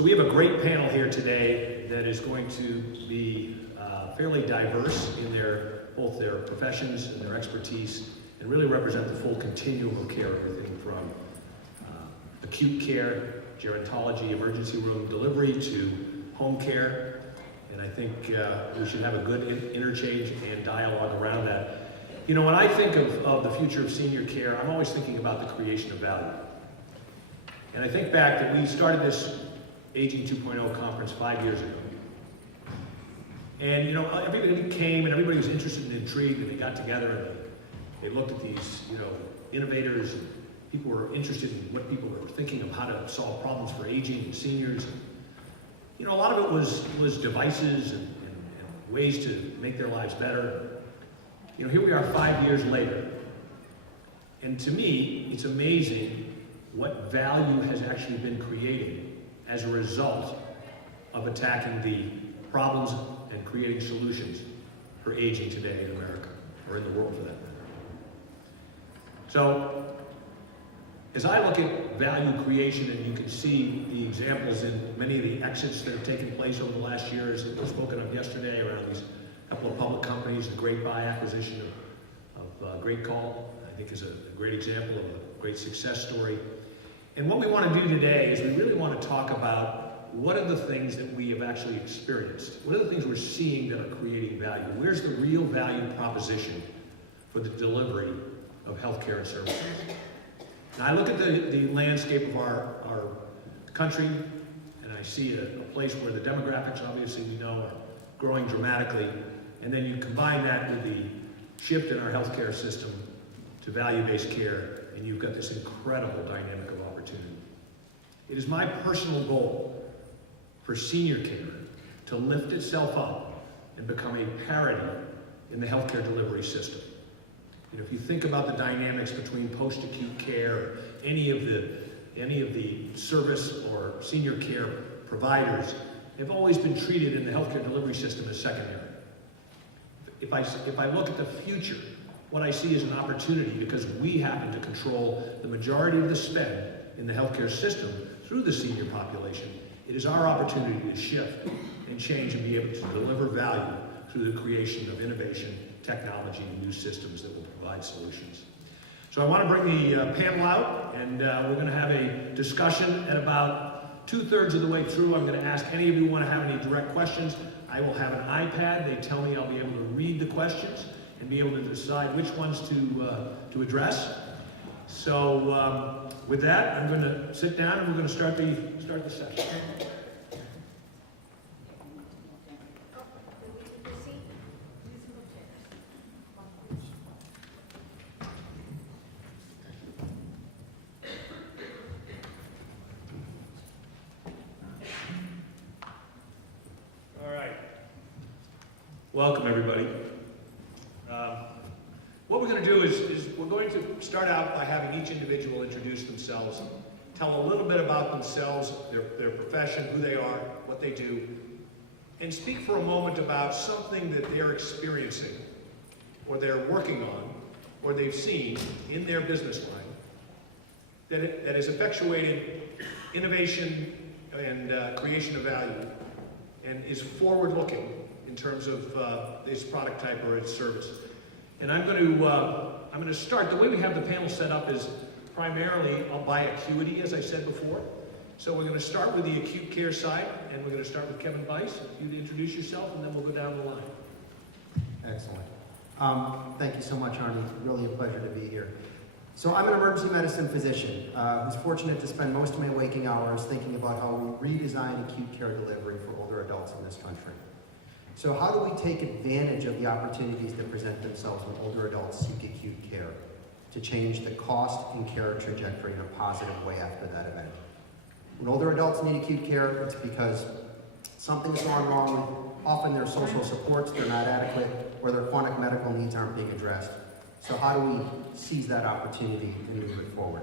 So we have a great panel here today that is going to be fairly diverse in both their professions and their expertise, and really represent the full continuum of care, everything from acute care, gerontology, emergency room delivery, to home care. And I think we should have a good interchange and dialogue around that. You know, when I think of the future of senior care, I'm always thinking about the creation of value. And I think back that we started this Aging 2.0 conference 5 years ago. And you know, everybody came and everybody was interested and intrigued, and they got together and they looked at these, you know, innovators, and people were interested in what people were thinking of how to solve problems for aging and seniors. You know, a lot of it was devices and ways to make their lives better. You know, here we are 5 years later, and to me, it's amazing what value has actually been created as a result of attacking the problems and creating solutions for aging today in America, or in the world for that matter. So, as I look at value creation, and you can see the examples in many of the exits that have taken place over the last years that were spoken of yesterday around these couple of public companies, the Great Buy acquisition of Great Call, I think is a great example of a great success story. And what we want to do today is we really want to talk about what are the things that we have actually experienced. What are the things we're seeing that are creating value? Where's the real value proposition for the delivery of healthcare and services? Now I look at the landscape of our country, and I see a place where the demographics, obviously we know, are growing dramatically, and then you combine that with the shift in our healthcare system to value-based care, and you've got this incredible dynamic of opportunity. It is my personal goal for senior care to lift itself up and become a parity in the healthcare delivery system. You know, if you think about the dynamics between post-acute care, or any of the service or senior care providers, have always been treated in the healthcare delivery system as secondary. If I look at the future, what I see is an opportunity, because we happen to control the majority of the spend in the healthcare system through the senior population. It is our opportunity to shift and change and be able to deliver value through the creation of innovation, technology, and new systems that will provide solutions. So I want to bring the panel out, and we're going to have a discussion at about 2/3 of the way through. I'm going to ask any of you who want to have any direct questions. I will have an iPad. They tell me I'll be able to read the questions and be able to decide which ones to address. So with that, I'm going to sit down and we're going to start the session. All right. Welcome, everybody. What we're going to do is we're going to start out by having each individual introduce themselves, tell a little bit about themselves, their profession, who they are, what they do, and speak for a moment about something that they're experiencing, or they're working on, or they've seen in their business line that has effectuated innovation and creation of value, and is forward-looking in terms of this product type or its service. And I'm going to start. The way we have the panel set up is primarily by acuity, as I said before. So we're going to start with the acute care side, and we're going to start with Kevin Bice. If you'd introduce yourself, and then we'll go down the line. Excellent. Thank you so much, Arnie. It's really a pleasure to be here. So I'm an emergency medicine physician who's fortunate to spend most of my waking hours thinking about how we redesign acute care delivery for older adults in this country. So how do we take advantage of the opportunities that present themselves when older adults seek acute care to change the cost and care trajectory in a positive way after that event? When older adults need acute care, it's because something's gone wrong with often their social supports, they're not adequate, or their chronic medical needs aren't being addressed. So how do we seize that opportunity and move it forward?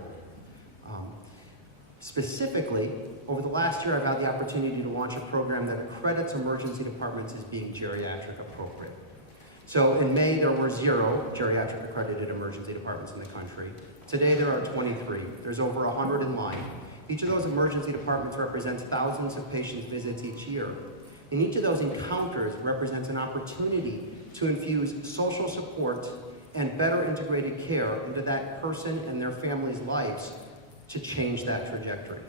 Specifically, over the last year, I've had the opportunity to launch a program that accredits emergency departments as being geriatric appropriate. So in May, there were 0 geriatric accredited emergency departments in the country. Today, there are 23. There's over 100 in line. Each of those emergency departments represents thousands of patient visits each year. And each of those encounters represents an opportunity to infuse social support and better integrated care into that person and their family's lives to change that trajectory.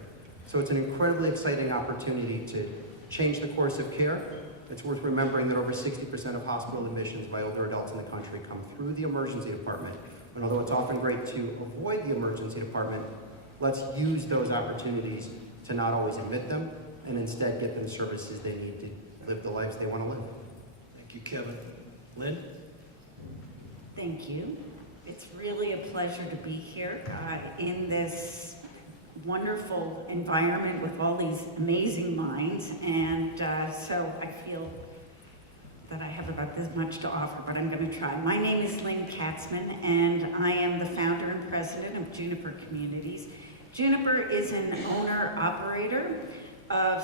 So it's an incredibly exciting opportunity to change the course of care. It's worth remembering that over 60% of hospital admissions by older adults in the country come through the emergency department. And although it's often great to avoid the emergency department, let's use those opportunities to not always admit them and instead get them services they need to live the lives they want to live. Thank you, Kevin. Lynn? Thank you. It's really a pleasure to be here in this wonderful environment with all these amazing minds, and so I feel that I have about this much to offer, but I'm going to try. My name is Lynn Katzman, and I am the founder and president of Juniper Communities. Juniper is an owner-operator of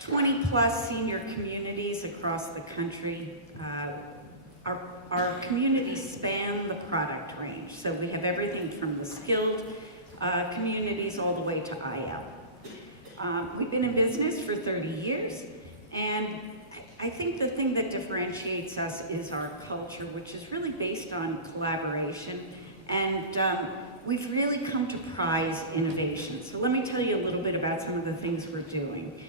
20-plus senior communities across the country. Our communities span the product range, so we have everything from the skilled communities all the way to IL. We've been in business for 30 years, and I think the thing that differentiates us is our culture, which is really based on collaboration, and we've really come to prize innovation. So let me tell you a little bit about some of the things we're doing.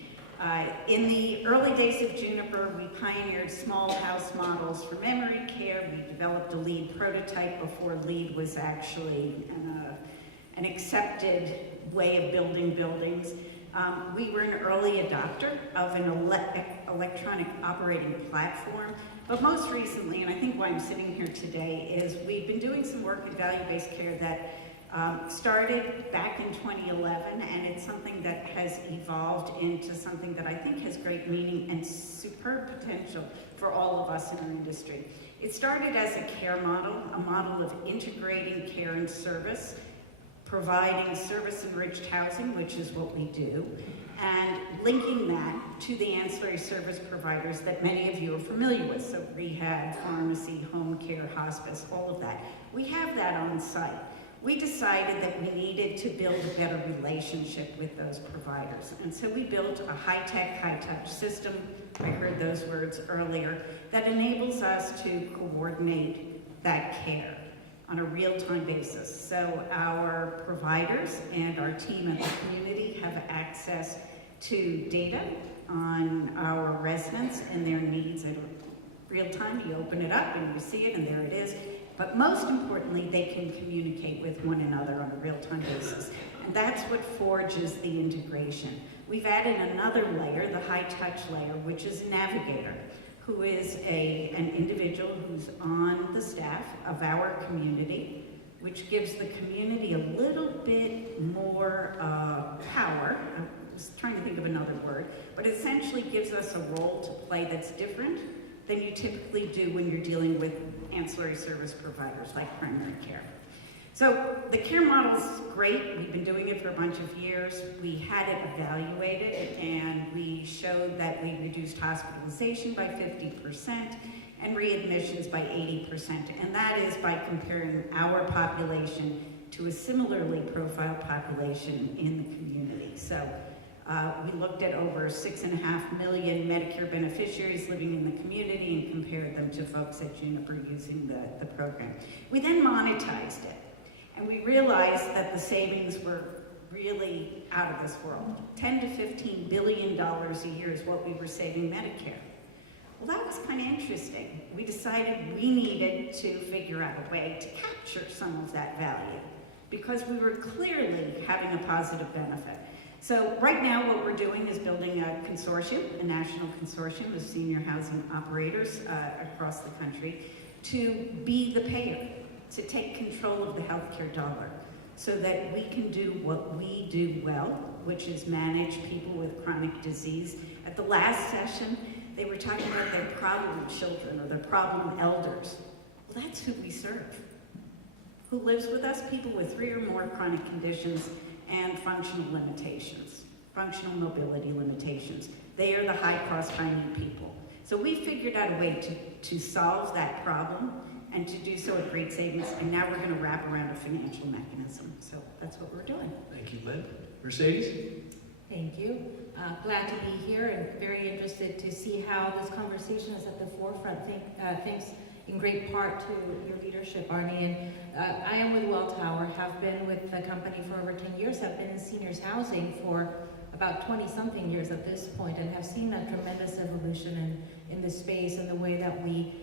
In the early days of Juniper, we pioneered small house models for memory care. We developed a LEED prototype before LEED was actually an accepted way of building buildings. We were an early adopter of an electronic operating platform, but most recently, and I think why I'm sitting here today, is we've been doing some work in value-based care that started back in 2011, and it's something that has evolved into something that I think has great meaning and superb potential for all of us in our industry. It started as a care model, a model of integrating care and service, providing service-enriched housing, which is what we do, and linking that to the ancillary service providers that many of you are familiar with, so rehab, pharmacy, home care, hospice, all of that. We have that on site. We decided that we needed to build a better relationship with those providers, and so we built a high-tech, high-touch system, I heard those words earlier, that enables us to coordinate that care on a real-time basis. So our providers and our team at the community have access to data on our residents and their needs at real time. You open it up and you see it, and there it is. But most importantly, they can communicate with one another on a real-time basis. And that's what forges the integration. We've added another layer, the high-touch layer, which is Navigator, who is an individual who's on the staff of our community, which gives the community a little bit more power. I was trying to think of another word, but it essentially gives us a role to play that's different than you typically do when you're dealing with ancillary service providers like primary care. So the care model is great. We've been doing it for a bunch of years. We had it evaluated, and we showed that we reduced hospitalization by 50% and readmissions by 80%. And that is by comparing our population to a similarly profiled population in the community. So we looked at over 6.5 million Medicare beneficiaries living in the community and compared them to folks at Juniper using the program. We then monetized it. And we realized that the savings were really out of this world. $10 to $15 billion a year is what we were saving Medicare. Well, that was kind of interesting. We decided we needed to figure out a way to capture some of that value because we were clearly having a positive benefit. So right now what we're doing is building a consortium, a national consortium of senior housing operators across the country to be the payer, to take control of the healthcare dollar so that we can do what we do well, which is manage people with chronic disease. At the last session, they were talking about their problem children or their problem elders. Well, that's who we serve. Who lives with us? People with 3 or more chronic conditions and functional limitations, functional mobility limitations. They are the high-cost, high-need people. So we figured out a way to solve that problem and to do so at great savings. And now we're going to wrap around a financial mechanism. So that's what we're doing. Thank you, Lynn. Mercedes? Thank you. Glad to be here and very interested to see how this conversation is at the forefront. Thanks in great part to your leadership, Arnie. And I am with Welltower, have been with the company for over 10 years, have been in seniors housing for about 20-something years at this point, and have seen that tremendous evolution in this space and the way that we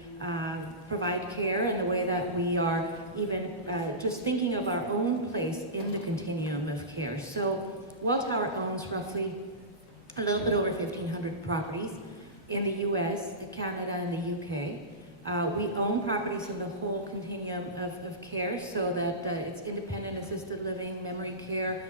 provide care and the way that we are even just thinking of our own place in the continuum of care. So Welltower owns roughly a little bit over 1,500 properties in the US, Canada, and the UK. We own properties in the whole continuum of care, so that it's independent assisted living, memory care,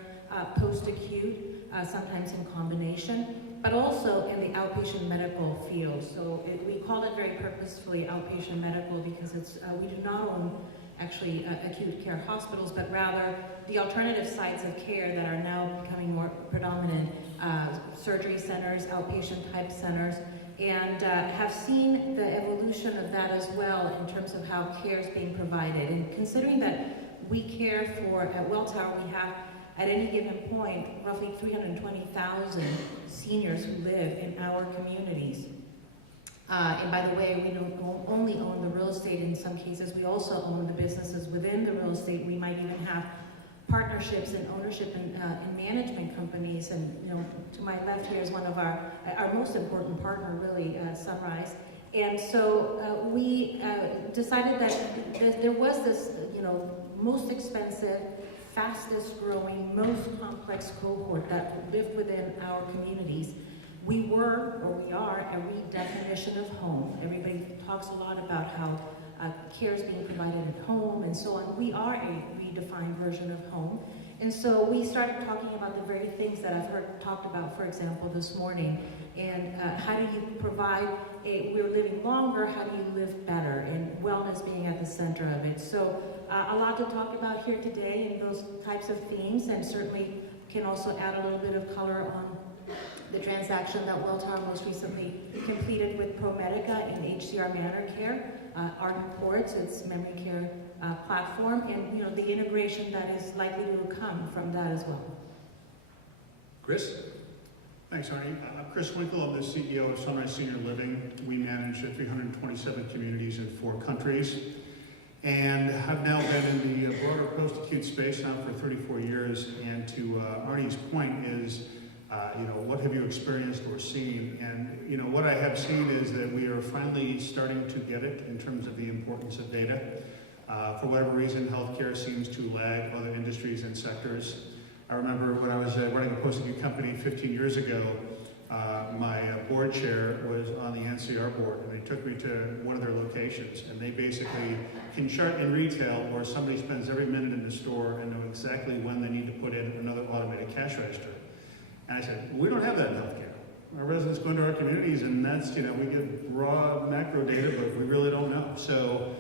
post-acute, sometimes in combination, but also in the outpatient medical field. So we call it very purposefully outpatient medical because we do not own actually acute care hospitals, but rather the alternative sites of care that are now becoming more predominant, surgery centers, outpatient type centers, and have seen the evolution of that as well in terms of how care is being provided. And considering that we care for, at Welltower, we have at any given point roughly 320,000 seniors who live in our communities. And by the way, we don't only own the real estate in some cases, we also own the businesses within the real estate. We might even have partnerships and ownership in management companies. And to my left here is one of our most important partner, really, Sunrise. And so we decided that there was this, most expensive, fastest growing, most complex cohort that lived within our communities. We were, or we are, a redefinition of home. Everybody talks a lot about how care is being provided at home and so on. We are a redefined version of home. And so we started talking about the very things that I've heard talked about, for example, this morning. And how do you provide we're living longer, how do you live better? And wellness being at the center of it. So a lot to talk about here today in those types of themes, and certainly can also add a little bit of color on the transaction that Welltower most recently completed with ProMedica and HCR Manor Care, Ardent Ports, its memory care platform, and the integration that is likely to come from that as well. Chris? Thanks, Arnie. I'm Chris Winkle. I'm the CEO of Sunrise Senior Living. We manage 327 communities in 4 countries, and have now been in the broader post-acute space now for 34 years. And to Arnie's point is, what have you experienced or seen? And what I have seen is that we are finally starting to get it in terms of the importance of data. For whatever reason, healthcare seems to lag other industries and sectors. I remember when I was running a post-acute company 15 years ago, my board chair was on the NCR board, and they took me to one of their locations, and they basically can chart in retail where somebody spends every minute in the store and know exactly when they need to put in another automated cash register. And I said, we don't have that in healthcare. Our residents go into our communities, and that's, we get raw macro data, but we really don't know. So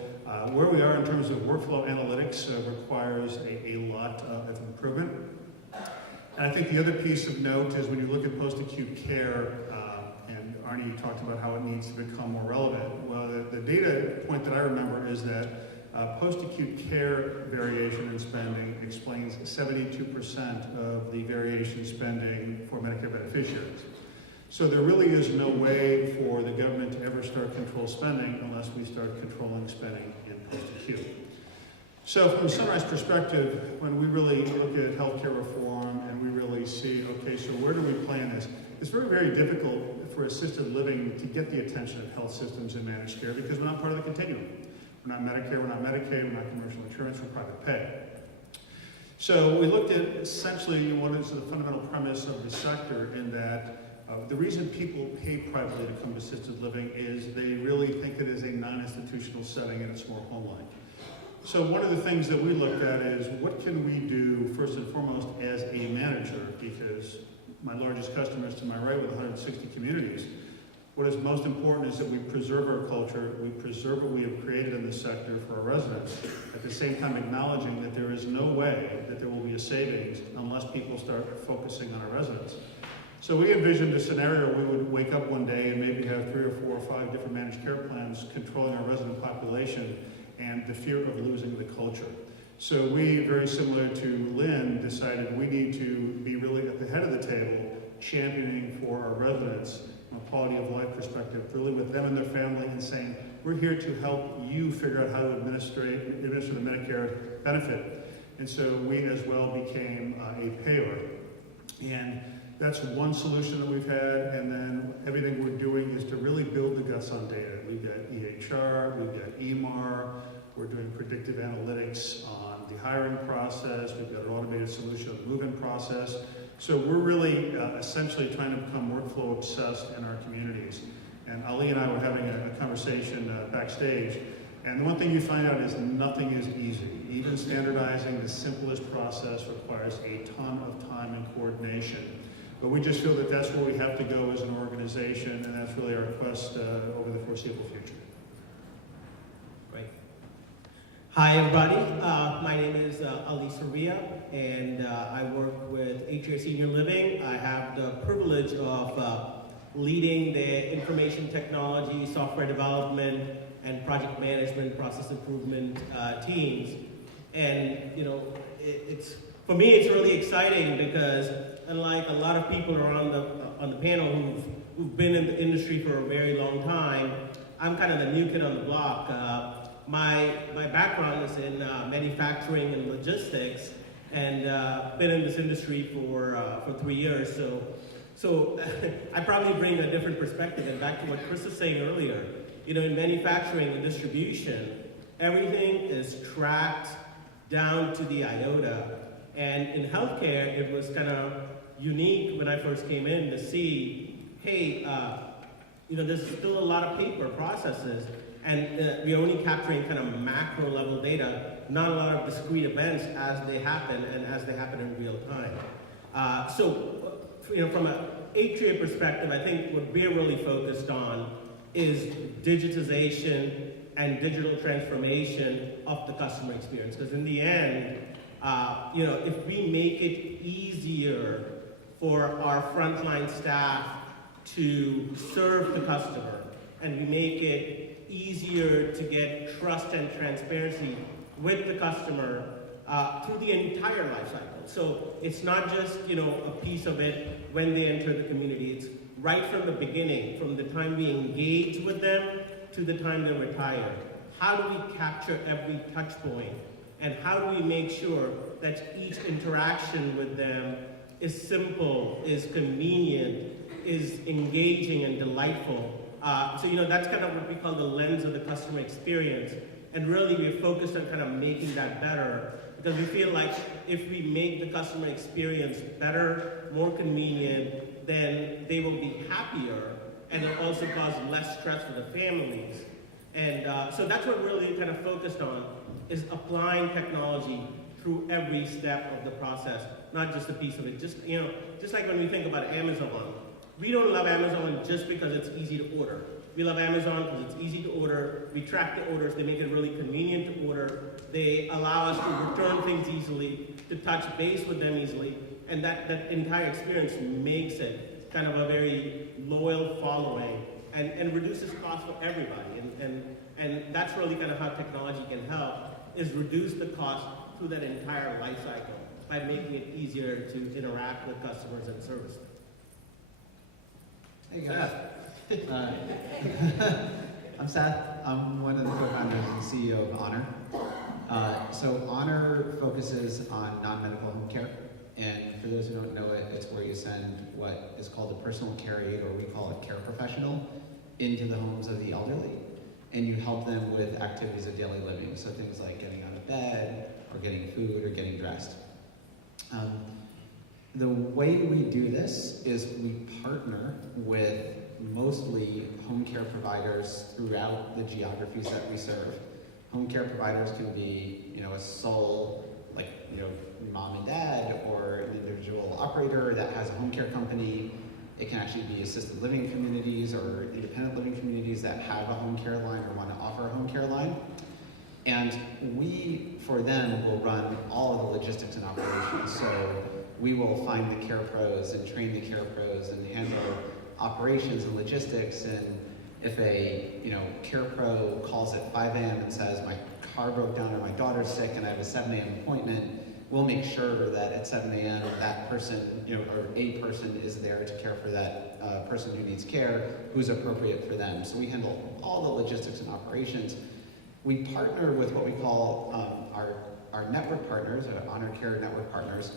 where we are in terms of workflow analytics requires a lot of improvement. And I think the other piece of note is when you look at post-acute care, and Arnie talked about how it needs to become more relevant. Well, the data point that I remember is that post-acute care variation in spending explains 72% of the variation spending for Medicare beneficiaries. So there really is no way for the government to ever start control spending unless we start controlling spending in post-acute. So from a Sunrise perspective, when we really look at healthcare reform and we really see, okay, so where do we play in this? It's very, very difficult for assisted living to get the attention of health systems and managed care because we're not part of the continuum. We're not Medicare, we're not Medicaid, we're not commercial insurance, we're private pay. So we looked at essentially what is the fundamental premise of the sector in that the reason people pay privately to come to assisted living is they really think it is a non-institutional setting and it's more home-like. So one of the things that we looked at is what can we do first and foremost as a manager, because my largest customer is to my right with 160 communities. What is most important is that we preserve our culture, we preserve what we have created in this sector for our residents, at the same time acknowledging that there is no way that there will be a savings unless people start focusing on our residents. So we envisioned a scenario where we would wake up one day and maybe have 3 or 4 or 5 different managed care plans controlling our resident population and the fear of losing the culture. So we, very similar to Lynn, decided we need to be really at the head of the table, championing for our residents from a quality of life perspective, really with them and their family, and saying, we're here to help you figure out how to administer the Medicare benefit. And so we as well became a payer. And that's one solution that we've had, and then everything we're doing is to really build the guts on data. We've got EHR, we've got EMR, we're doing predictive analytics on the hiring process, we've got an automated solution of the move-in process. So we're really essentially trying to become workflow obsessed in our communities. And Ali and I were having a conversation backstage, and the one thing you find out is nothing is easy. Even standardizing the simplest process requires a ton of time and coordination. But we just feel that that's where we have to go as an organization, and that's really our quest over the foreseeable future. Great. Hi, everybody. My name is Ali Saria, and I work with Atria Senior Living. I have the privilege of leading the information technology, software development, and project management, process improvement teams. And it's for me, it's really exciting because unlike a lot of people who are on the panel who've been in the industry for a very long time, I'm kind of the new kid on the block. My background is in manufacturing and logistics, and been in this industry for 3 years. So I probably bring a different perspective. And back to what Chris was saying earlier, in manufacturing and distribution, everything is tracked down to the iota. And in healthcare, it was kind of unique when I first came in to see, hey, there's still a lot of paper processes, and we're only capturing kind of macro level data, not a lot of discrete events as they happen and as they happen in real time. From an Atria perspective, I think what we're really focused on is digitization and digital transformation of the customer experience. Because in the end, if we make it easier for our frontline staff to serve the customer, and we make it easier to get trust and transparency with the customer through the entire life cycle. So it's not just a piece of it when they enter the community. It's right from the beginning, from the time we engage with them to the time they retire. How do we capture every touch point? And how do we make sure that each interaction with them is simple, is convenient, is engaging and delightful? That's kind of what we call the lens of the customer experience. And really we're focused on kind of making that better, because we feel like if we make the customer experience better, more convenient, then they will be happier, and it'll also cause less stress for the families. And so that's what we're really kind of focused on, is applying technology through every step of the process, not just a piece of it. Just like when we think about Amazon, we don't love Amazon just because it's easy to order. We love Amazon because it's easy to order. We track the orders. They make it really convenient to order. They allow us to return things easily, to touch base with them easily. And that entire experience makes it kind of a very loyal following and reduces costs for everybody. And that's really kind of how technology can help, is reduce the cost through that entire life cycle by making it easier to interact with customers and service them. Hey guys. I'm Seth. I'm one of the co-founders and CEO of Honor. So Honor focuses on non-medical home care. And for those who don't know it, it's where you send what is called a personal care aide, or we call it care professional, into the homes of the elderly. And you help them with activities of daily living. So things like getting out of bed, or getting food, or getting dressed. The way we do this is we partner with mostly home care providers throughout the geographies that we serve. Home care providers can be, a sole, mom and dad, or an individual operator that has a home care company. It can actually be assisted living communities or independent living communities that have a home care line or want to offer a home care line. And we, for them, will run all of the logistics and operations. So we will find the care pros and train the care pros and handle operations and logistics. And if a care pro calls at 5 a.m. and says, my car broke down or my daughter's sick and I have a 7 a.m. appointment, we'll make sure that at 7 a.m. that person, or a person is there to care for that person who needs care, who's appropriate for them. So we handle all the logistics and operations. We partner with what we call our network partners, our Honor Care network partners,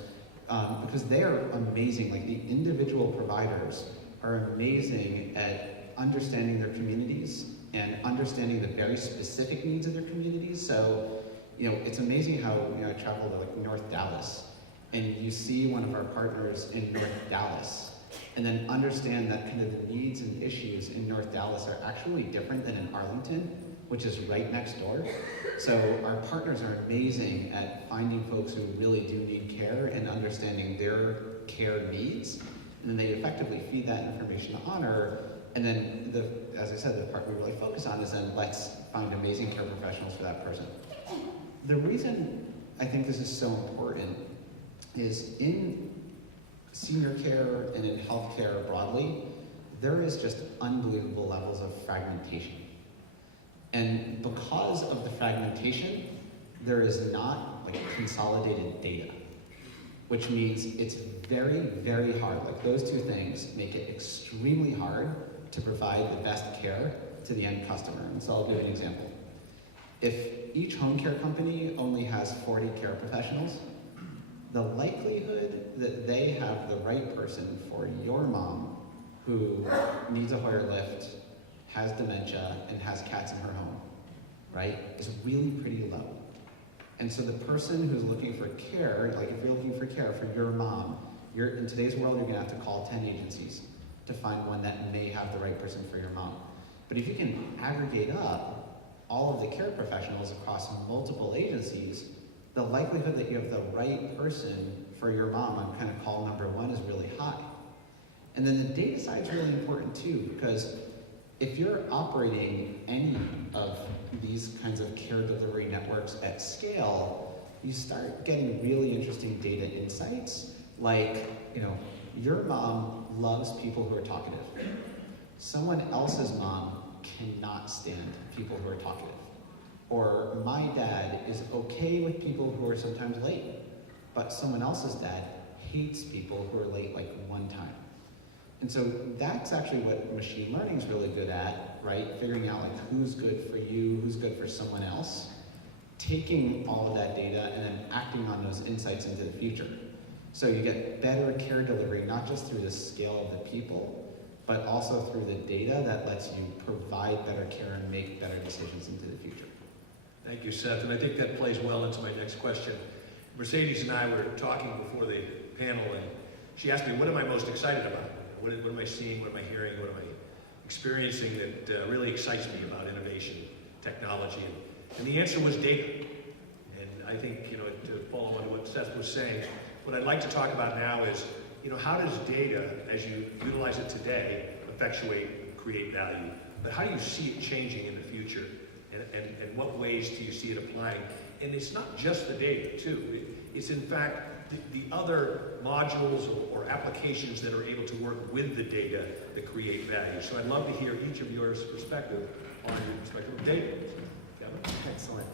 because they are amazing. Like, the individual providers are amazing at understanding their communities and understanding the very specific needs of their communities. So, it's amazing how, I travel to like North Dallas, and you see one of our partners in North Dallas, and then understand that kind of the needs and issues in North Dallas are actually different than in Arlington, which is right next door. So our partners are amazing at finding folks who really do need care and understanding their care needs. And then they effectively feed that information to Honor. And then, as I said, the part we really focus on is then let's find amazing care professionals for that person. The reason I think this is so important is in senior care and in healthcare broadly, there is just unbelievable levels of fragmentation. And because of the fragmentation, there is not like consolidated data, which means it's very, very hard. Like, those two things make it extremely hard to provide the best care to the end customer. And so I'll give an example. If each home care company only has 40 care professionals, the likelihood that they have the right person for your mom who needs a Hoyer lift, has dementia, and has cats in her home, right, is really pretty low. And so the person who's looking for care, like if you're looking for care for your mom, in today's world, you're gonna have to call 10 agencies to find one that may have the right person for your mom. But if you can aggregate up all of the care professionals across multiple agencies, the likelihood that you have the right person for your mom on kind of call number one is really high. And then the data side is really important too, because if you're operating any of these kinds of care delivery networks at scale, you start getting really interesting data insights, like, your mom loves people who are talkative. Someone else's mom cannot stand people who are talkative. Or my dad is okay with people who are sometimes late, but someone else's dad hates people who are late like one time. And so that's actually what machine learning is really good at, right? Figuring out like who's good for you, who's good for someone else, taking all of that data and then acting on those insights into the future. So you get better care delivery, not just through the scale of the people, but also through the data that lets you provide better care and make better decisions into the future. Thank you, Seth, and I think that plays well into my next question. Mercedes and I were talking before the panel, and she asked me, what am I most excited about? What am I seeing, what am I hearing, what am I experiencing that really excites me about innovation, technology? And the answer was data. And I think, to follow on what Seth was saying, what I'd like to talk about now is, how does data, as you utilize it today, effectuate and create value? But how do you see it changing in the future? And what ways do you see it applying? And it's not just the data, too. It's in fact the other modules or applications that are able to work with the data that create value. So I'd love to hear each of yours perspective on your perspective of data. Kevin? Excellent.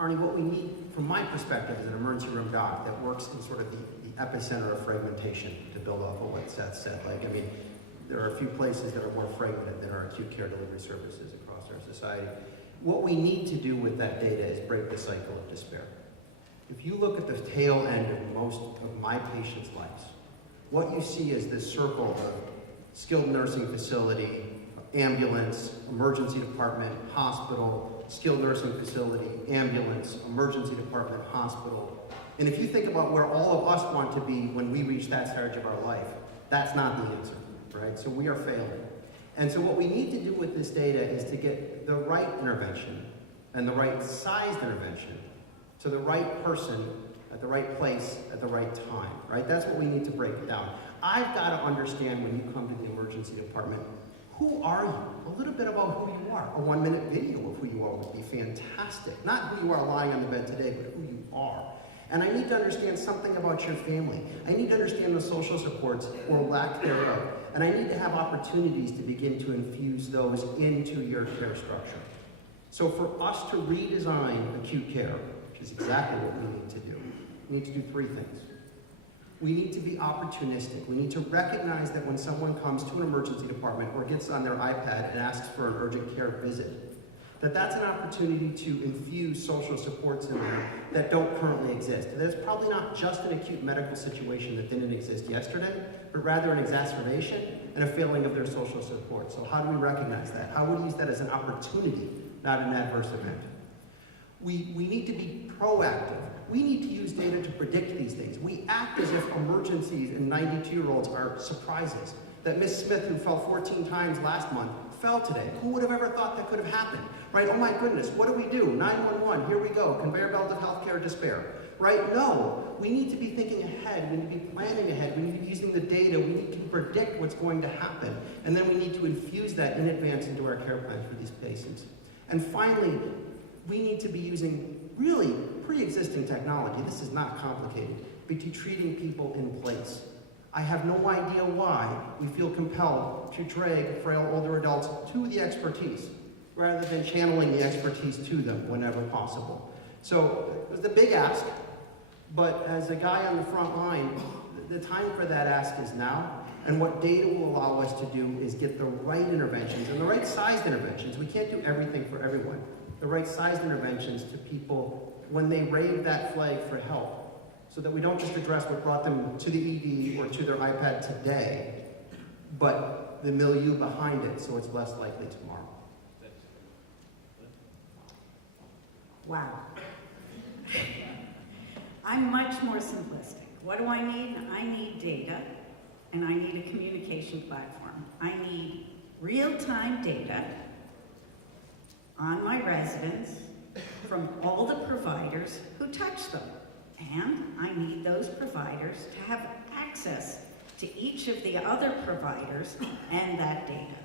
Arnie, what we need, from my perspective, is an emergency room doc that works in sort of the epicenter of fragmentation, to build off of what Seth said. There are a few places that are more fragmented than our acute care delivery services across our society. What we need to do with that data is break the cycle of despair. If you look at the tail end of most of my patients' lives, what you see is this circle of skilled nursing facility, ambulance, emergency department, hospital, skilled nursing facility, ambulance, emergency department, hospital. And if you think about where all of us want to be when we reach that stage of our life, that's not the answer, right? So we are failing. And so what we need to do with this data is to get the right intervention and the right sized intervention to the right person at the right place at the right time, right? That's what we need to break it down. I've got to understand when you come to the emergency department, who are you? A little bit about who you are. A 1-minute video of who you are would be fantastic. Not who you are lying on the bed today, but who you are. And I need to understand something about your family. I need to understand the social supports or lack thereof. And I need to have opportunities to begin to infuse those into your care structure. So for us to redesign acute care, which is exactly what we need to do, we need to do three things. We need to be opportunistic. We need to recognize that when someone comes to an emergency department or gets on their iPad and asks for an urgent care visit, that's an opportunity to infuse social supports in there that don't currently exist. That's probably not just an acute medical situation that didn't exist yesterday, but rather an exacerbation and a failing of their social support. So how do we recognize that? How would we use that as an opportunity, not an adverse event? We need to be proactive. We need to use data to predict these things. We act as if emergencies in 92-year-olds are surprises. That Miss Smith, who fell 14 times last month, fell today. Who would have ever thought that could have happened? Right? Oh my goodness, what do we do? 911, here we go. Conveyor belt of healthcare despair. Right? No. We need to be thinking ahead. We need to be planning ahead. We need to be using the data. We need to predict what's going to happen. And then we need to infuse that in advance into our care plans for these patients. And finally, we need to be using really pre-existing technology. This is not complicated, but to treating people in place. I have no idea why we feel compelled to drag frail older adults to the expertise, rather than channeling the expertise to them whenever possible. So it was the big ask, but as a guy on the front line, the time for that ask is now. And what data will allow us to do is get the right interventions and the right sized interventions. We can't do everything for everyone. The right sized interventions to people when they rave that flag for help, so that we don't just address what brought them to the ED or to their iPad today, but the milieu behind it, so it's less likely tomorrow. Wow. I'm much more simplistic. What do I need? I need data, and I need a communication platform. I need real-time data on my residents from all the providers who touch them. And I need those providers to have access to each of the other providers and that data.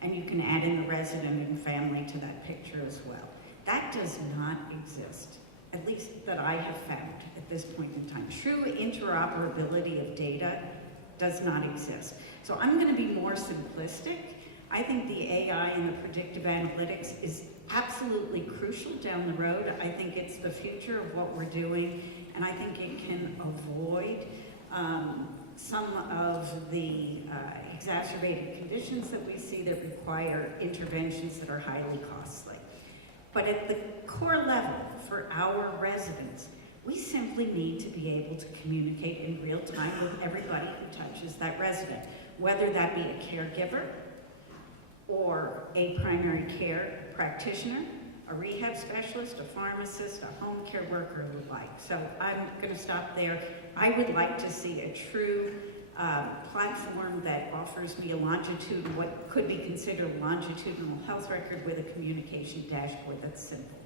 And you can add in the resident and family to that picture as well. That does not exist, at least that I have found at this point in time. True interoperability of data does not exist. So I'm going to be more simplistic. I think the AI and the predictive analytics is absolutely crucial down the road. I think it's the future of what we're doing, and I think it can avoid some of the exacerbated conditions that we see that require interventions that are highly costly. But at the core level, for our residents, we simply need to be able to communicate in real time with everybody who touches that resident, whether that be a caregiver, or a primary care practitioner, a rehab specialist, a pharmacist, a home care worker, and the like. So I'm going to stop there. I would like to see a true platform that offers me a what could be considered a longitudinal health record with a communication dashboard that's simple.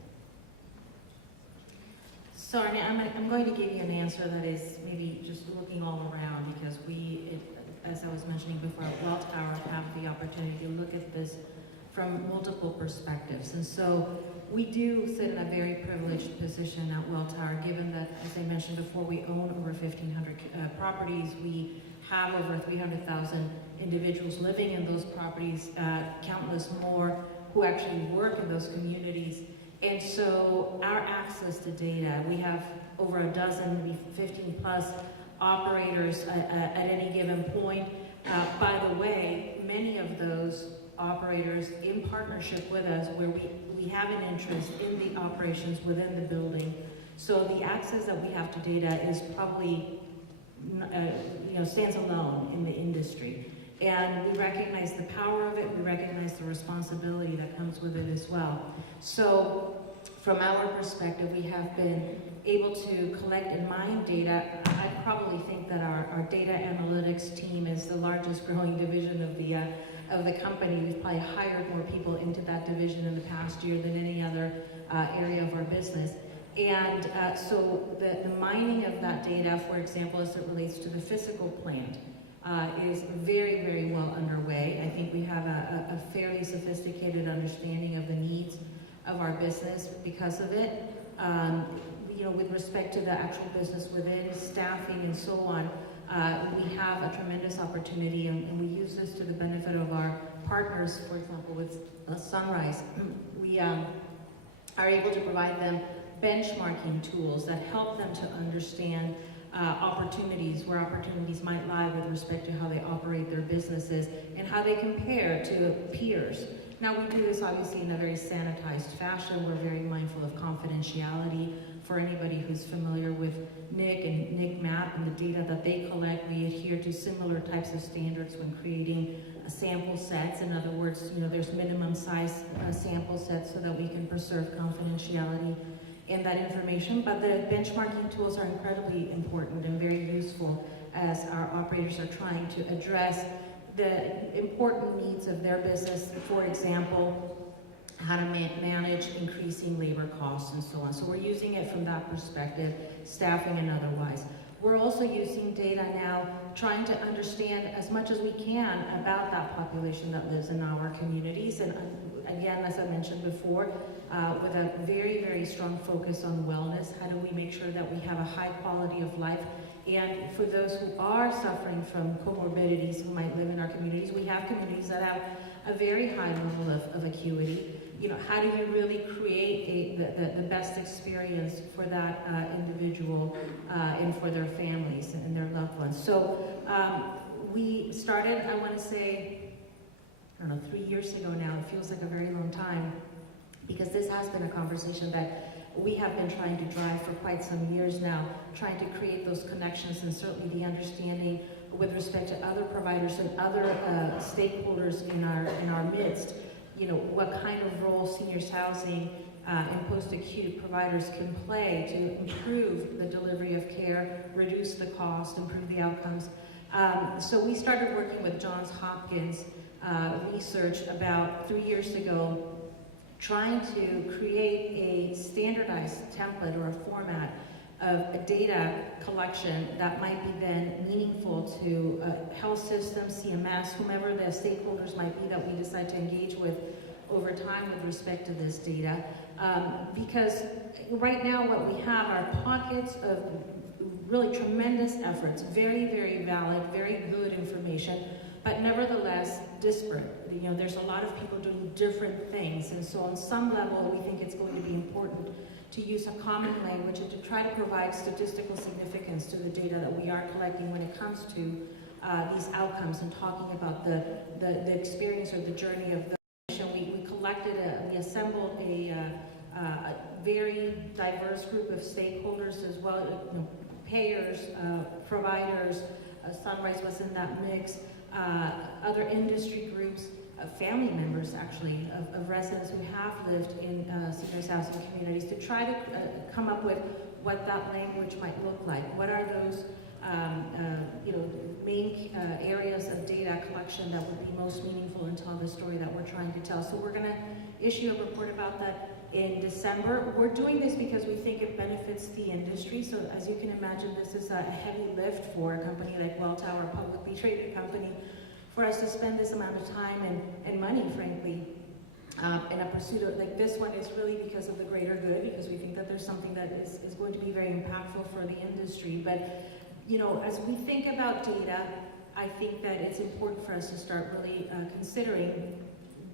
So I'm going to give you an answer that is maybe just looking all around, because as I was mentioning before, at Welltower have the opportunity to look at this from multiple perspectives. And so we do sit in a very privileged position at Welltower, given that, as I mentioned before, we own over 1,500 properties. We have over 300,000 individuals living in those properties, countless more who actually work in those communities. And so our access to data, we have over a dozen, maybe 15 plus operators at any given point. By the way, many of those operators in partnership with us, where we have an interest in the operations within the building. So the access that we have to data is probably, stands alone in the industry. And we recognize the power of it, we recognize the responsibility that comes with it as well. So from our perspective, we have been able to collect and mine data. I probably think that our data analytics team is the largest growing division of the company. We've probably hired more people into that division in the past year than any other area of our business. And so the mining of that data, for example, as it relates to the physical plant, is very, very well underway. I think we have a fairly sophisticated understanding of the needs of our business because of it. With respect to the actual business within staffing and so on, we have a tremendous opportunity, and we use this to the benefit of our partners. For example, with Sunrise, we we are able to provide them benchmarking tools that help them to understand opportunities, where opportunities might lie with respect to how they operate their businesses and how they compare to peers. Now, we do this obviously in a very sanitized fashion. We're very mindful of confidentiality. For anybody who's familiar with NIC and NICMAP and the data that they collect, we adhere to similar types of standards when creating sample sets. In other words, there's minimum size sample sets so that we can preserve confidentiality in that information. But the benchmarking tools are incredibly important and very useful as our operators are trying to address the important needs of their business. For example, how to manage increasing labor costs and so on. So we're using it from that perspective, staffing and otherwise. We're also using data now, trying to understand as much as we can about that population that lives in our communities. And again, as I mentioned before, with a very, very strong focus on wellness. How do we make sure that we have a high quality of life? And for those who are suffering from comorbidities who might live in our communities, we have communities that have a very high level of acuity. How do you really create the best experience for that individual and for their families and their loved ones? So we started, I want to say, 3 years ago now. It feels like a very long time, because this has been a conversation that we have been trying to drive for quite some years now, trying to create those connections and certainly the understanding with respect to other providers and other stakeholders in our midst. What kind of role seniors housing and post-acute providers can play to improve the delivery of care, reduce the cost, improve the outcomes. So we started working with Johns Hopkins research about 3 years ago, trying to create a standardized template or a format of a data collection that might be then meaningful to health systems, CMS, whomever the stakeholders might be that we decide to engage with over time with respect to this data. Because right now what we have are pockets of really tremendous efforts, very, very valid, very good information, but nevertheless disparate. There's a lot of people doing different things, and so on some level we think it's going to be important to use a common language and to try to provide statistical significance to the data that we are collecting when it comes to these outcomes and talking about the experience or the journey of the patient. We assembled a very diverse group of stakeholders as well, payers, providers, Sunrise was in that mix, other industry groups, family members actually, of residents who have lived in seniors housing communities, to try to come up with what that language might look like. What are those main areas of data collection that would be most meaningful and tell the story that we're trying to tell. So we're going to issue a report about that in December. We're doing this because we think it benefits the industry. So as you can imagine, this is a heavy lift for a company like Welltower, a publicly traded company, for us to spend this amount of time and money, frankly, in a pursuit of, like this one is really because of the greater good, because we think that there's something that is going to be very impactful for the industry. But, as we think about data, I think that it's important for us to start really considering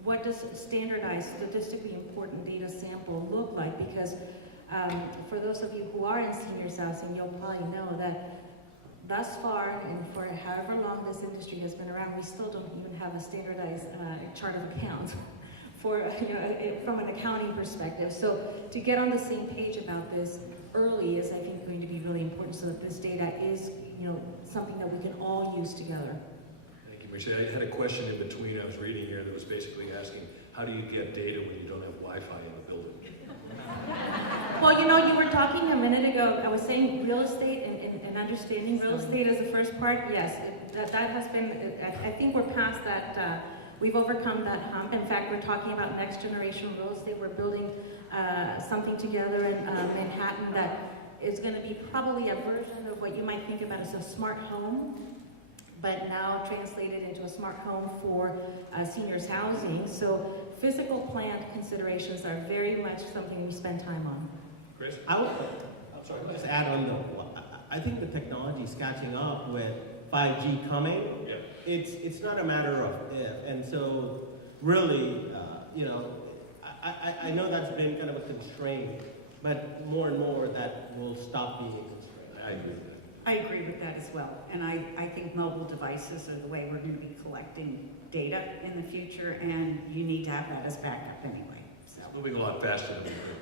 what does standardized, statistically important data sample look like? Because for those of you who are in seniors housing, you'll probably know that thus far, and for however long this industry has been around, we still don't even have a standardized chart of accounts for, from an accounting perspective. So to get on the same page about this early is, I think, going to be really important, so that this data is, something that we can all use together. Thank you, Marcia. I had a question in between I was reading here that was basically asking, how do you get data when you don't have Wi-Fi in the building? Well, you were talking a minute ago, I was saying real estate and understanding real estate as the first part. Yes, that has been, I think we're past that, we've overcome that hump. In fact, we're talking about next generation real estate. We're building something together in Manhattan that is going to be probably a version of what you might think about as a smart home, but now translated into a smart home for seniors housing. So physical plant considerations are very much something we spend time on. Chris? I'm sorry, just add on though. I think the technology is catching up with 5G coming. Yeah. It's not a matter of if, and so really, I know that's been kind of a constraint, but more and more that will stop being a constraint. I agree with that. I agree with that as well. And I think mobile devices are the way we're going to be collecting data in the future, and you need to have that as backup anyway. So. It's moving a lot faster than we heard.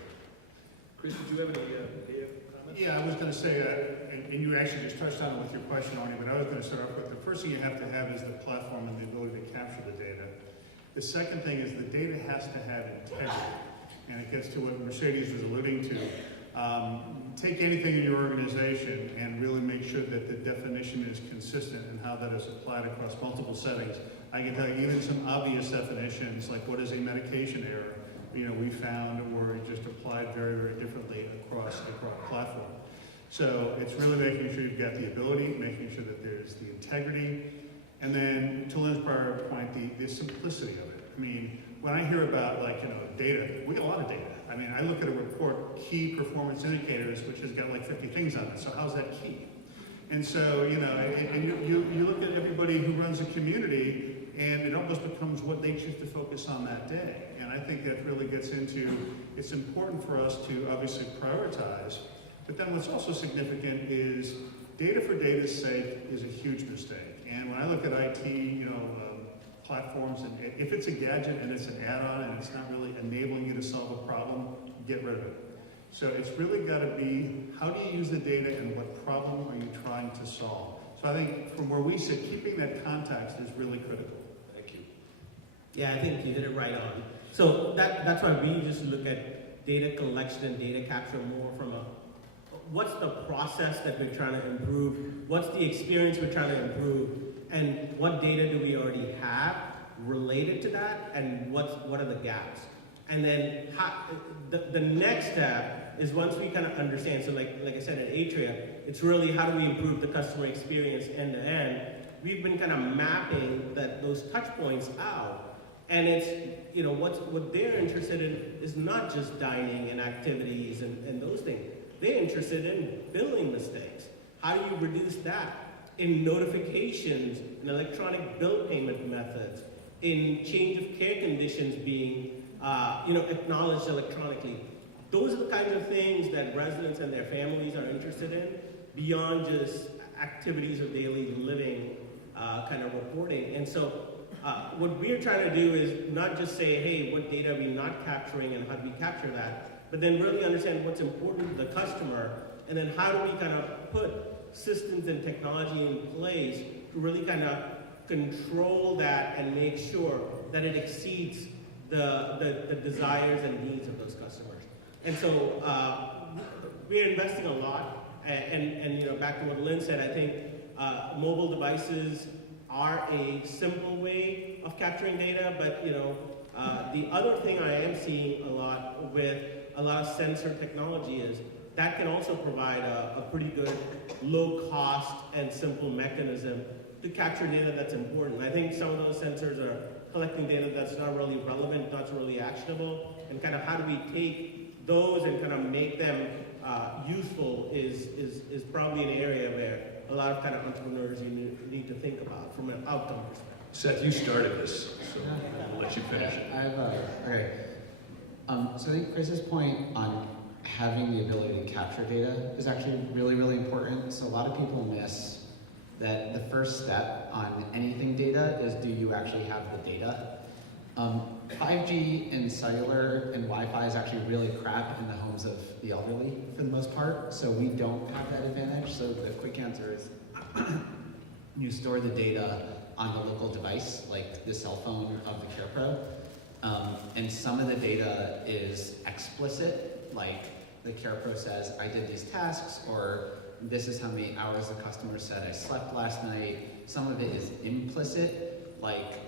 Chris, did you have any comments? Yeah, I was going to say, and you actually just touched on it with your question, Arnie, but I was going to start off with the first thing you have to have is the platform and the ability to capture the data. The second thing is the data has to have integrity, and it gets to what Mercedes was alluding to. Take anything in your organization and really make sure that the definition is consistent and how that is applied across multiple settings. I can tell you even some obvious definitions, like what is a medication error, we found or just applied very, very differently across the platform. So it's really making sure you've got the ability, making sure that there's the integrity, and then to Lynn's prior point, the simplicity of it. I mean, when I hear about data, we get a lot of data. I mean, I look at a report, key performance indicators, which has got like 50 things on it. So how's that key? And so, and you look at everybody who runs a community, and it almost becomes what they choose to focus on that day. And I think that really gets into, it's important for us to obviously prioritize, but then what's also significant is data for data's sake is a huge mistake. And when I look at IT, platforms, and if it's a gadget and it's an add-on and it's not really enabling you to solve a problem, get rid of it. So it's really got to be, how do you use the data and what problem are you trying to solve? So I think from where we sit, keeping that context is really critical. Thank you. Yeah, I think you hit it right on. So that's why we just look at data collection and data capture more from what's the process that we're trying to improve, what's the experience we're trying to improve, and what data do we already have related to that, and what are the gaps? And then the next step is once we kind of understand, so like I said at Atria, it's really how do we improve the customer experience end to end. We've been kind of mapping those touch points out, and it's, what they're interested in is not just dining and activities and those things. They're interested in billing mistakes. How do you reduce that? In notifications, in electronic bill payment methods, in change of care conditions being acknowledged electronically. Those are the kinds of things that residents and their families are interested in, beyond just activities of daily living kind of reporting. And so what we're trying to do is not just say, hey, what data are we not capturing and how do we capture that, but then really understand what's important to the customer, and then how do we kind of put systems and technology in place to really kind of control that and make sure that it exceeds the desires and needs of those customers. And so we're investing a lot, and back to what Lynn said, I think mobile devices are a simple way of capturing data, but the other thing I am seeing a lot with a lot of sensor technology is that can also provide a pretty good low cost and simple mechanism to capture data that's important. I think some of those sensors are collecting data that's not really relevant, not really actionable, and kind of how do we take those and kind of make them useful is probably an area where a lot of kind of entrepreneurs you need to think about from an outcome perspective. Seth, you started this, so I'll let you finish it. Okay. So I think Chris's point on having the ability to capture data is actually really, really important. So a lot of people miss that the first step on anything data is, do you actually have the data? 5G and cellular and Wi-Fi is actually really crap in the homes of the elderly for the most part, so we don't have that advantage. So the quick answer is you store the data on the local device, like the cell phone of the CarePro, and some of the data is explicit, like the CarePro says, I did these tasks, or this is how many hours the customer said I slept last night. Some of it is implicit, like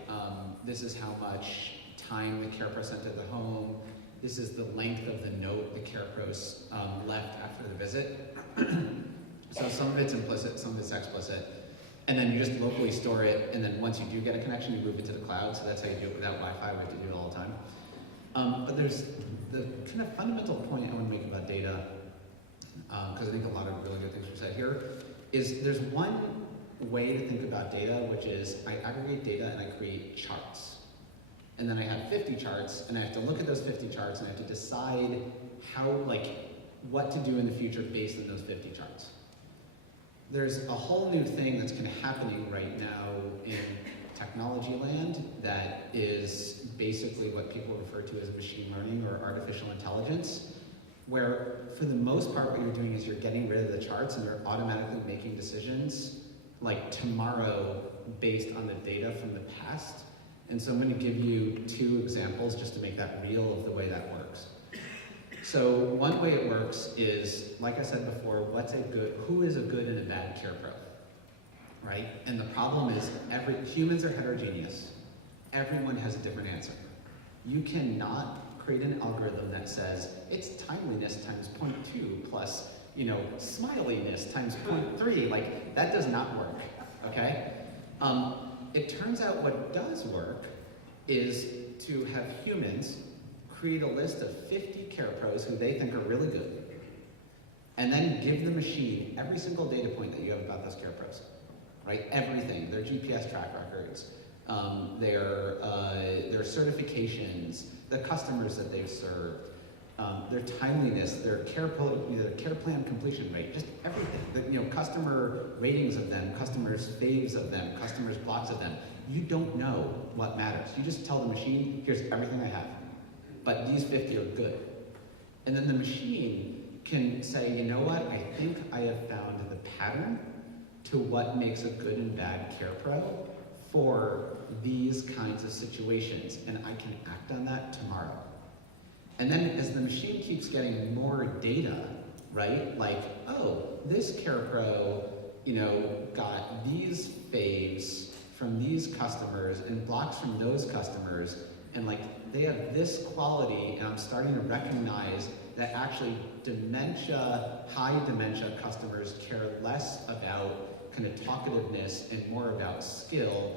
this is how much time the CarePro sent to the home. This is the length of the note the CarePro's left after the visit. So some of it's implicit, some of it's explicit. And then you just locally store it, and then once you do get a connection, you move it to the cloud, so that's how you do it without Wi-Fi. We have to do it all the time. But there's the kind of fundamental point I want to make about data, because I think a lot of really good things were said here, is there's one way to think about data, which is I aggregate data and I create charts. and then I have 50 charts, and I have to look at those 50 charts, and I have to decide how, what to do in the future based on those 50 charts. There's a whole new thing that's kind of happening right now in technology land that is basically what people refer to as machine learning or artificial intelligence, where for the most part what you're doing is you're getting rid of the charts and you're automatically making decisions like tomorrow based on the data from the past. And so I'm going to give you 2 examples just to make that real of the way that works. So one way it works is, like I said before, who is a good and a bad care pro, right? And the problem is humans are heterogeneous. Everyone has a different answer. You cannot create an algorithm that says it's timeliness times 0.2 plus, smiliness times 0.3. Like, that does not work, okay? It turns out what does work is to have humans create a list of 50 care pros who they think are really good, and then give the machine every single data point that you have about those care pros, right? Everything, their GPS track records, their certifications, the customers that they've served, their timeliness, their care plan completion rate, just everything. Customer ratings of them, customers' faves of them, customers' blocks of them. You don't know what matters. You just tell the machine, here's everything I have, but these 50 are good. And then the machine can say, you know what, I think I have found the pattern to what makes a good and bad care pro for these kinds of situations, and I can act on that tomorrow. And then as the machine keeps getting more data, right, like, oh, this care pro, got these faves from these customers and blocks from those customers, and they have this quality, and I'm starting to recognize that actually high dementia customers care less about kind of talkativeness and more about skill.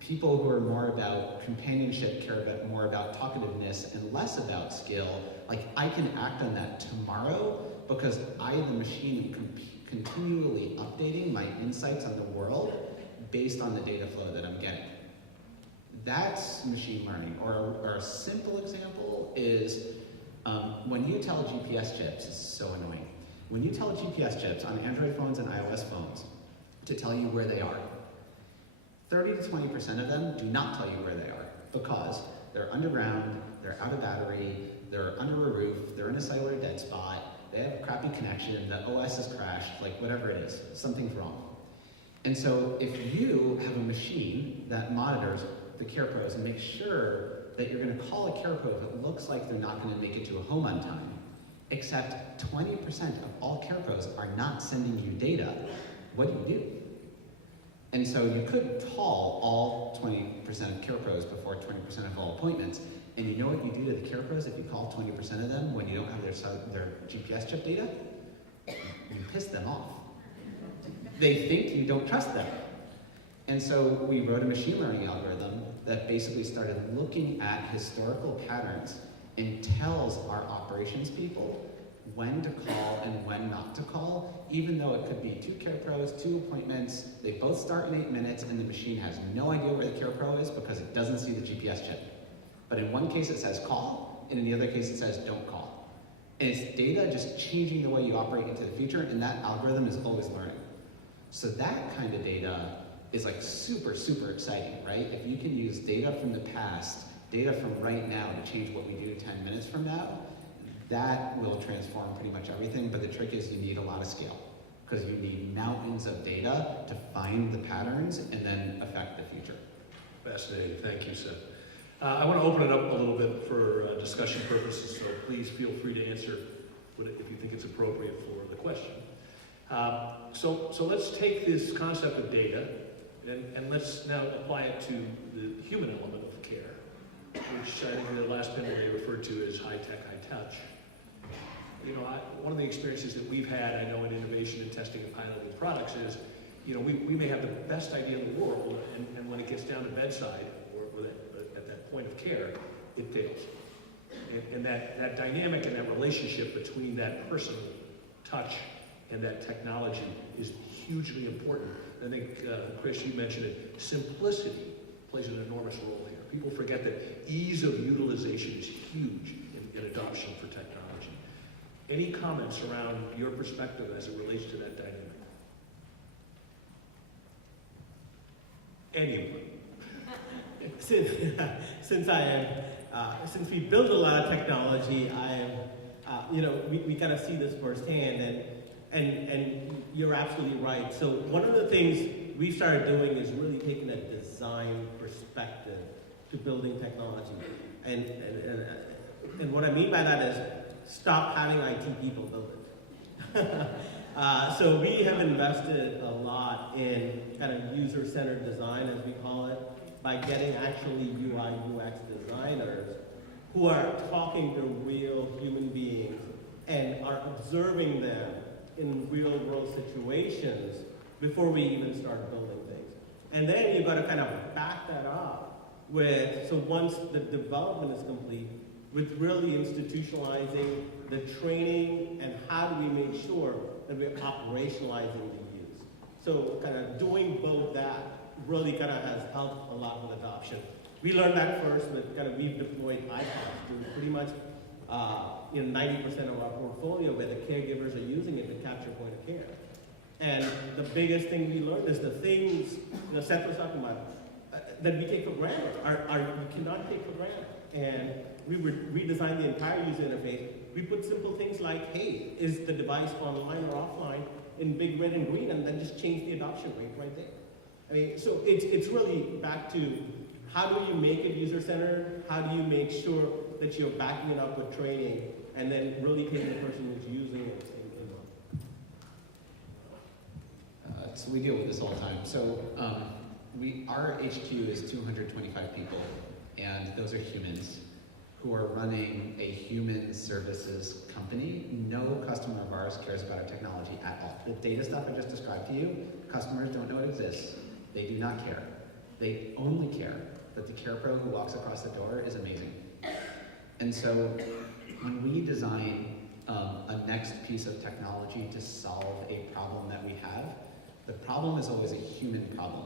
People who are more about companionship care more about talkativeness and less about skill. I can act on that tomorrow because I, the machine, am continually updating my insights on the world based on the data flow that I'm getting. That's machine learning. Or a simple example is when you tell GPS chips, it's so annoying. When you tell GPS chips on Android phones and iOS phones to tell you where they are, 30 to 20% of them do not tell you where they are because they're underground, they're out of battery, they're under a roof, they're in a cellular dead spot, they have a crappy connection, the OS has crashed, whatever it is, something's wrong. And so if you have a machine that monitors the care pros and makes sure that you're going to call a care pro if it looks like they're not going to make it to a home on time, except 20% of all care pros are not sending you data, what do you do? And so you could call all 20% of care pros before 20% of all appointments, and you know what you do to the care pros if you call 20% of them when you don't have their GPS chip data? You piss them off. They think you don't trust them. And so we wrote a machine learning algorithm that basically started looking at historical patterns and tells our operations people when to call and when not to call, even though it could be 2 care pros, 2 appointments, they both start in 8 minutes, and the machine has no idea where the care pro is because it doesn't see the GPS chip. But in one case it says call, and in the other case it says don't call. And it's data just changing the way you operate into the future, and that algorithm is always learning. So that kind of data is super, super exciting, right? If you can use data from the past, data from right now to change what we do 10 minutes from now, that will transform pretty much everything, but the trick is you need a lot of scale because you need mountains of data to find the patterns and then affect the future. Fascinating, thank you, Seth. I want to open it up a little bit for discussion purposes, so please feel free to answer if you think it's appropriate for the question. So let's take this concept of data and let's now apply it to the human element of care, which I think in the last panel they referred to as high tech, high touch. One of the experiences that we've had, I know in innovation and testing and piloting products is, we may have the best idea in the world, and when it gets down to bedside or at that point of care, it fails. And that dynamic and that relationship between that personal touch and that technology is hugely important. I think, Chris, you mentioned it, simplicity plays an enormous role here. People forget that ease of utilization is huge in adoption for technology. Any comments around your perspective as it relates to that dynamic? Anyone? Since we build a lot of technology, we kind of see this firsthand, and you're absolutely right. So one of the things we started doing is really taking a design perspective to building technology, and what I mean by that is stop having IT people build it. So we have invested a lot in kind of user-centered design, as we call it, by getting actually UI, UX designers who are talking to real human beings and are observing them in real-world situations before we even start building things. And then you've got to kind of back that up with, so once the development is complete, with really institutionalizing the training and how do we make sure that we're operationalizing the use. So kind of doing both that really kind of has helped a lot with adoption. We learned that first with kind of, we've deployed iPads to pretty much 90% of our portfolio where the caregivers are using it to capture point of care. And the biggest thing we learned is the things, Seth was talking about, that we take for granted, we cannot take for granted. And we redesigned the entire user interface. We put simple things like, hey, is the device online or offline in big red and green, and then just change the adoption rate right there. I mean, so it's really back to how do you make it user-centered? How do you make sure that you're backing it up with training, and then really taking the person who's using it So we deal with this all the time. So our HQ is 225 people, and those are humans who are running a human services company. No customer of ours cares about our technology at all. The data stuff I just described to you, customers don't know it exists. They do not care. They only care that the care pro who walks across the door is amazing. And so when we design a next piece of technology to solve a problem that we have, the problem is always a human problem.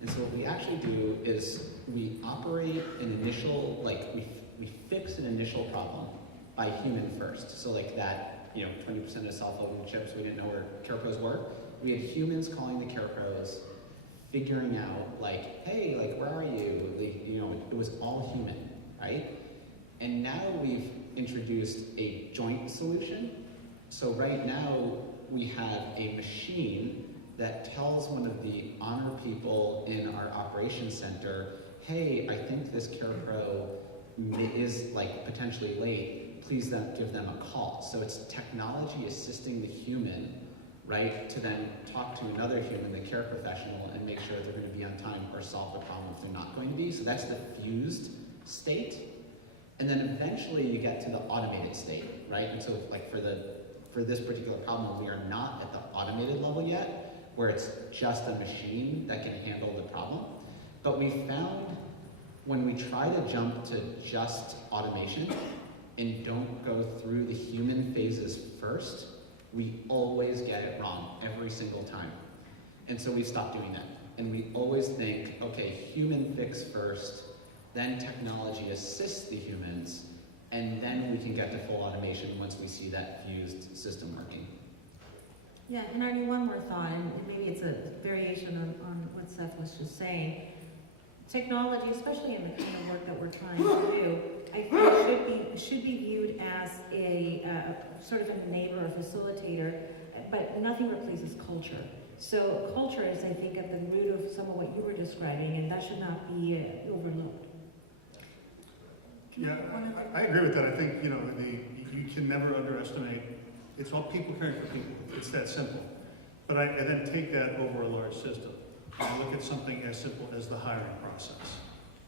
And so what we actually do is we operate an initial, we fix an initial problem by human first. So like that, 20% of cell phone chips, we didn't know where care pros were. We had humans calling the care pros, figuring out hey, where are you? It was all human, right? And now we've introduced a joint solution. So right now we have a machine that tells one of the honor people in our operations center, hey, I think this care pro is potentially late, please give them a call. So it's technology assisting the human, right, to then talk to another human, the care professional, and make sure they're going to be on time or solve the problem if they're not going to be. So that's the fused state. And then eventually you get to the automated state, right? And so for this particular problem, we are not at the automated level yet, where it's just a machine that can handle the problem. But we found when we try to jump to just automation and don't go through the human phases first, we always get it wrong every single time. And so we stopped doing that. And we always think, okay, human fix first, then technology assists the humans, and then we can get to full automation once we see that fused system working. Yeah, and Arnie, one more thought, and maybe it's a variation on what Seth was just saying. Technology, especially in the kind of work that we're trying to do, I think should be viewed as a sort of an enabler, a facilitator, but nothing replaces culture. So culture is, I think, at the root of some of what you were describing, and that should not be overlooked. Yeah, I agree with that. I think, you can never underestimate, it's all people caring for people. It's that simple. But I then take that over a large system. I look at something as simple as the hiring process.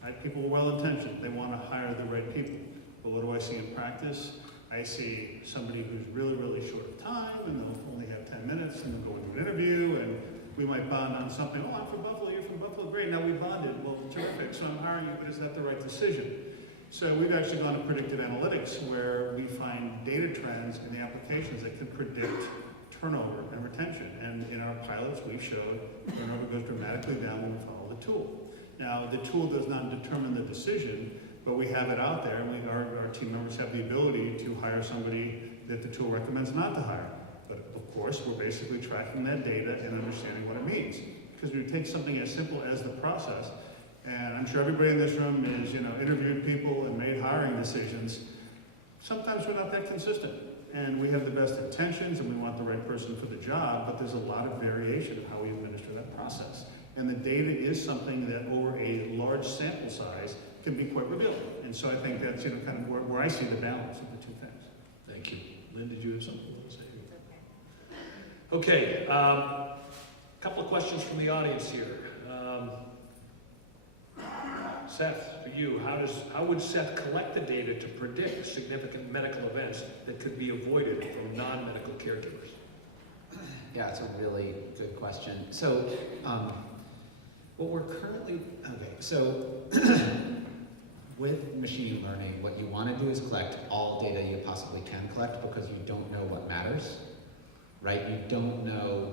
Right? People are well-intentioned. They want to hire the right people. But what do I see in practice? I see somebody who's really, really short of time, and they'll only have 10 minutes, and they'll go into an interview, and we might bond on something. Oh, I'm from Buffalo, you're from Buffalo, great, now we bonded. Well, terrific, so I'm hiring you, but is that the right decision? So we've actually gone to predictive analytics, where we find data trends in the applications that can predict turnover and retention. And in our pilots, we've showed turnover goes dramatically down when we follow the tool. Now, the tool does not determine the decision, but we have it out there, and our team members have the ability to hire somebody that the tool recommends not to hire. But of course, we're basically tracking that data and understanding what it means. Because we take something as simple as the process, and I'm sure everybody in this room has, interviewed people and made hiring decisions. Sometimes we're not that consistent, and we have the best intentions, and we want the right person for the job, but there's a lot of variation of how we administer that process. And the data is something that over a large sample size can be quite revealing. And so I think that's, kind of where I see the balance of the two things. Thank you. Lynn, did you have something you want to say? Okay, couple of questions from the audience here. Seth, for you, how would Seth collect the data to predict significant medical events that could be avoided from non-medical caregivers? Yeah, it's a really good question. So, what we're currently, with machine learning, what you want to do is collect all data you possibly can collect because you don't know what matters, right? You don't know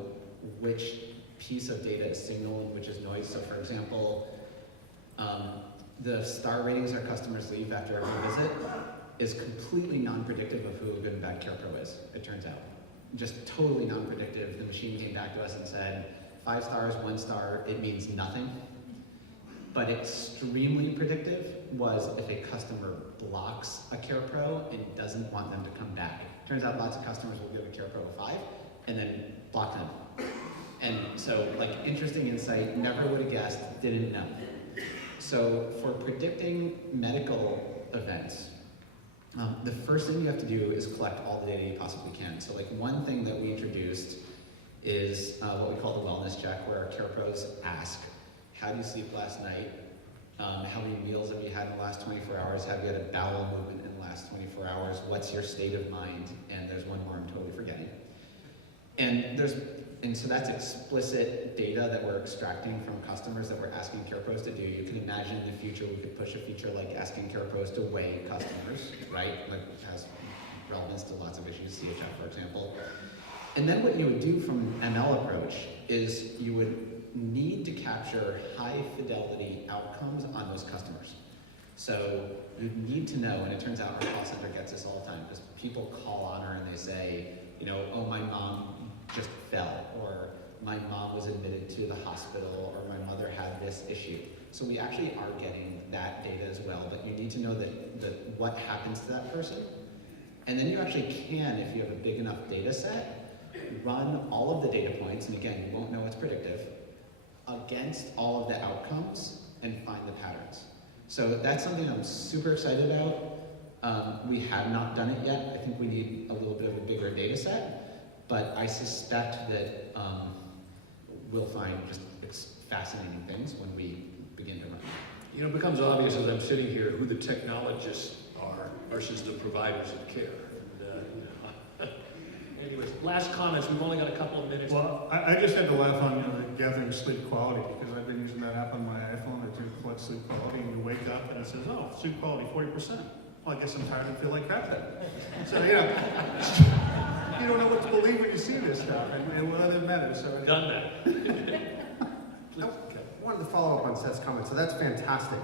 which piece of data is signal and which is noise. So for example, the star ratings our customers leave after every visit is completely non-predictive of who a good and bad care pro is, it turns out. Just totally non-predictive. The machine came back to us and said, 5 stars, 1 star, it means nothing. But extremely predictive was if a customer blocks a care pro and doesn't want them to come back. Turns out lots of customers will give a care pro a 5 and then block them. And so, interesting insight, never would have guessed, didn't know. So for predicting medical events, the first thing you have to do is collect all the data you possibly can. So one thing that we introduced is what we call the wellness check, where our care pros ask, how do you sleep last night? How many meals have you had in the last 24 hours? Have you had a bowel movement in the last 24 hours? What's your state of mind? And there's one more I'm totally forgetting. And so that's explicit data that we're extracting from customers that we're asking care pros to do. You can imagine in the future we could push a feature like asking care pros to weigh customers, right? It has relevance to lots of issues, CHF for example. And then what you would do from an ML approach is you would need to capture high fidelity outcomes on those customers. So you need to know, and it turns out our call center gets this all the time, because people call on her and they say, oh, my mom just fell, or my mom was admitted to the hospital, or my mother had this issue. So we actually are getting that data as well, but you need to know that what happens to that person. And then you actually can, if you have a big enough data set, run all of the data points, and again, you won't know it's predictive, against all of the outcomes and find the patterns. So that's something I'm super excited about. We have not done it yet. I think we need a little bit of a bigger data set, but I suspect that we'll find just fascinating things when we begin to run. It becomes obvious as I'm sitting here who the technologists are versus the providers of care. Anyways, last comments. We've only got a couple of minutes. Well, I just had to laugh on gathering sleep quality, because I've been using that app on my iPhone to collect sleep quality, and you wake up and it says, oh, sleep quality 40%. Well, I guess I'm tired and feel like crap then. So, you don't know what to believe when you see this stuff, and what other matters. So Done that. I wanted to follow up on Seth's comment, so that's fantastic.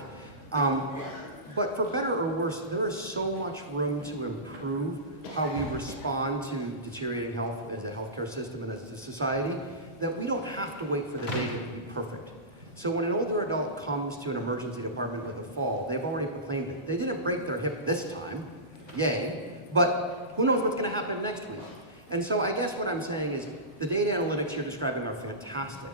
But for better or worse, there is so much room to improve how we respond to deteriorating health as a healthcare system and as a society, that we don't have to wait for the data to be perfect. So when an older adult comes to an emergency department with a fall, they've already proclaimed it. They didn't break their hip this time, yay, but who knows what's going to happen next week. And so I guess what I'm saying is the data analytics you're describing are fantastic.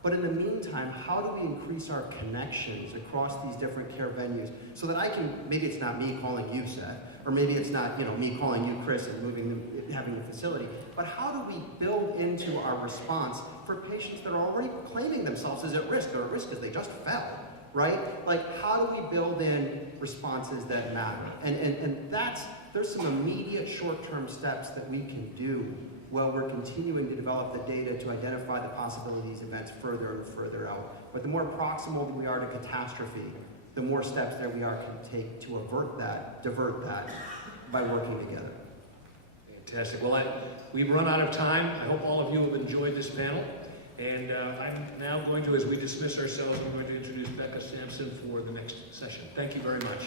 But in the meantime, how do we increase our connections across these different care venues so that I can, maybe it's not me calling you, Seth, or maybe it's not, me calling you, Chris, and having the facility, but how do we build into our response for patients that are already proclaiming themselves as at risk? They're at risk because they just fell, right? How do we build in responses that matter? And there's some immediate short-term steps that we can do while we're continuing to develop the data to identify the possibility of these events further and further out. But the more proximal we are to catastrophe, the more steps that we can take to divert that by working together. Fantastic. Well, we've run out of time. I hope all of you have enjoyed this panel. And I'm now going to, as we dismiss ourselves, I'm going to introduce Becca Sampson for the next session. Thank you very much.